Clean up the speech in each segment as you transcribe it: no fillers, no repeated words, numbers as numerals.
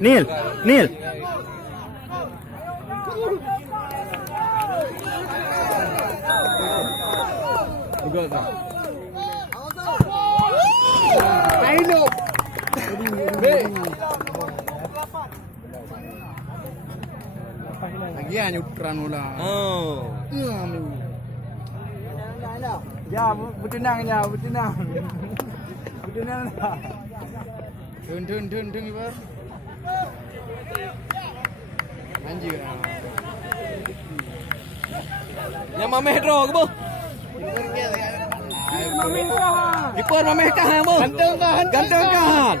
Nil. Ayo. Lagi nyutran mula. Oh. Ya, bertenangnya, bertenang. Bertenang dah. Dun ibar. Anjir. Yang mameh draw ke bu? Kiper mameh kah bu? Gantengkan.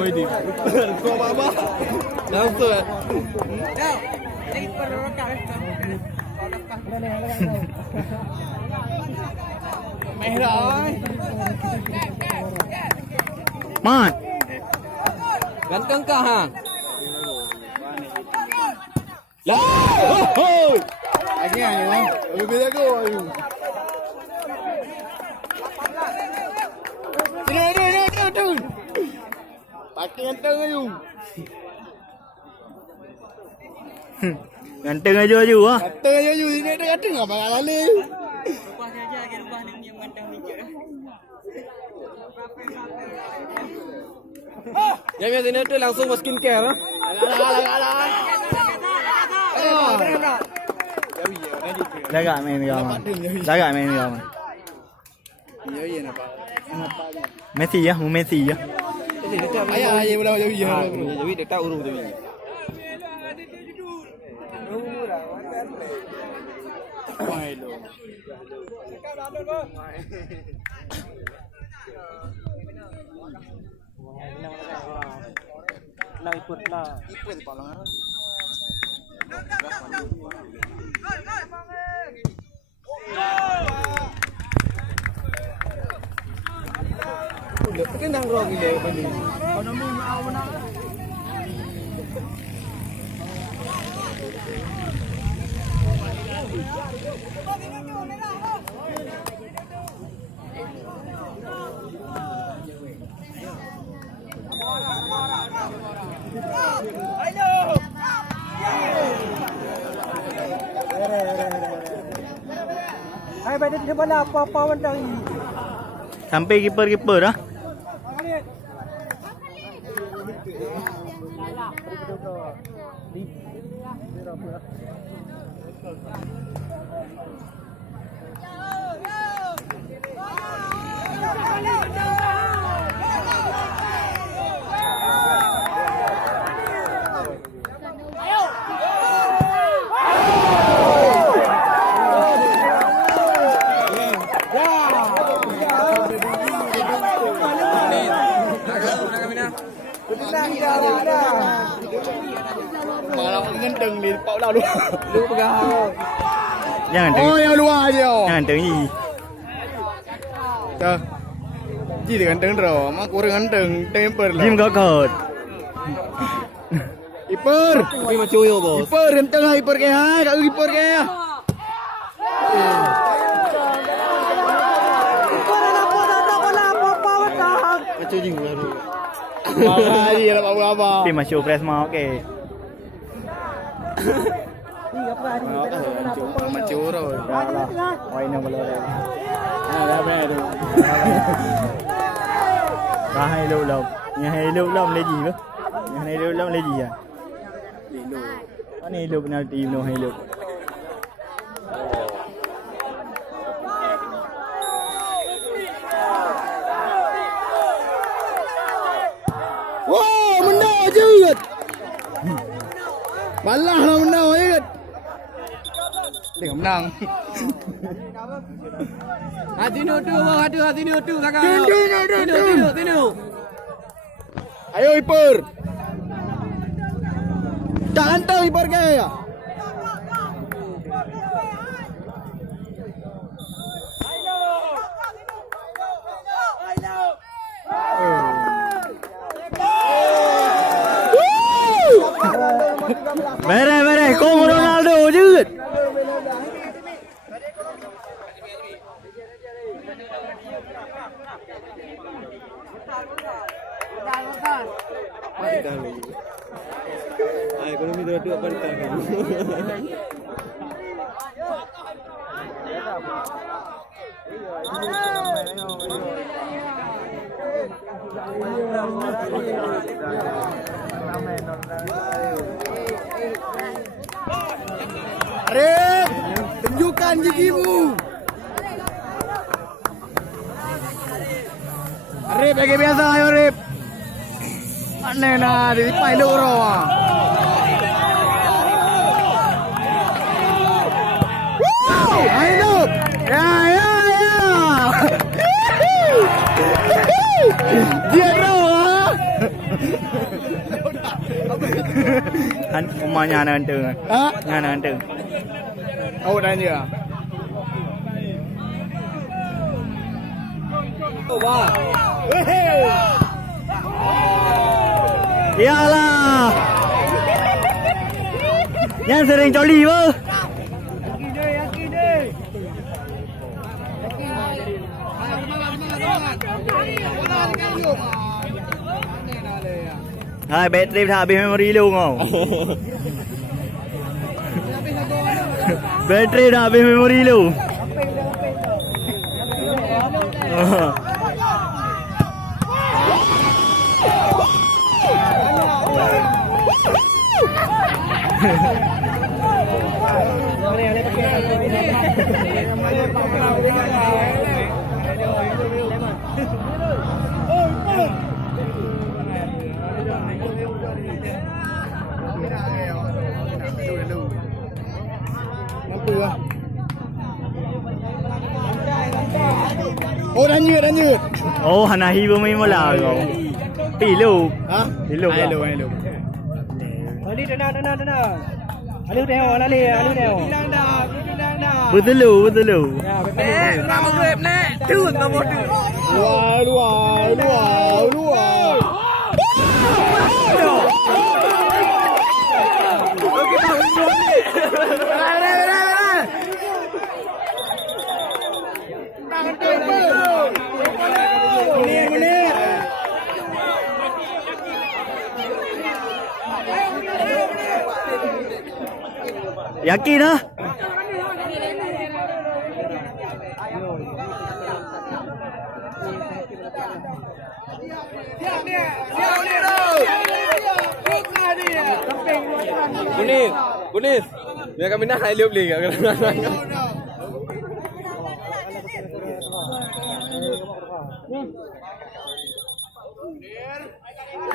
Oi di. Kau apa? Langsung. Ini perlokat. Merah. Mat. Gantengkan. Lah. Lagi ayo. Lebih jago ayo. Sini. Pakai ganteng ayo. Ganteng aja ah. Ganteng aja sini ada ganteng apa kali. Rubah saja lagi rubah ni yang ganteng ni je. Yang sini tu langsung buat skincare ah. Jaga main kawan. Iya nampak. Messi ya, Messi ya. Ayah bola jauh ya. Jadi dia tahu urung tu. Nak ikut lah. Ikut palang. Kendang roh gila bani. Kalau mau menang. Hai pada di mana apa-apa mentang ni. Sampai kiper ah. Malah ngenteng di pau lah lu. Lu pegang. Jangan Oh, yang luar je. Jangan tinggi. Dah. Ji dia ganteng dah. Mak kurang ganteng, temper lah. Jim kokot. Kiper. Tapi macam yo bos. Kiper ganteng lah kiper ke ha. Kat kiper ke. Macam jing baru. Makasih lah apa-apa. Tapi masih press mau okey. Macam orang. Dah. Wah ini boleh. Dah betul. Dah hai lâu lâu. Nhà hai lâu lâu lấy gì cơ? Nhà hai lâu lâu lấy gì à? Anh này lâu nào tìm đâu hai lâu. Wow, menang je. Balah lah menang je. Dia menang. Hati tu hati tu kakak. Tino. Ayo kiper. Tak hantar kiper ke ya? Mere. Kung Ronaldo chứ. Ekonomi dua-dua balikan lagi. Arif, tunjukkan gigimu. Arif, kayak biasa ayo Arif. Aneh nah, di pilot orang. Ayo, ya. Dia doang. Anh mà nhà này anh Trường à? Hả? Nhà này anh Trường. Đâu đây nhỉ? Iyalah. Yang sering coli apa? Hai battery thả bị memory luôn không? Battery thả bị memory luôn. Ô đánh nhựa. Ồ, hắn này vừa mới là rồi. Tỷ lụ. Hả? Tỷ lụ. Hai lụ. Đi tenang. Alu tengok. Betul lụ. Nama grab nek. Turun nombor tu. Luar. Yakin ah? Bunis. Biar kami nak hai liup liga.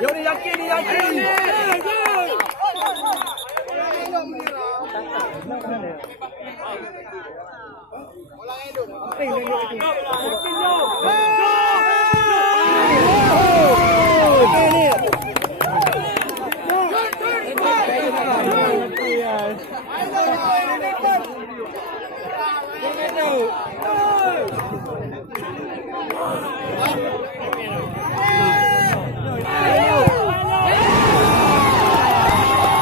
Yo ni yakin.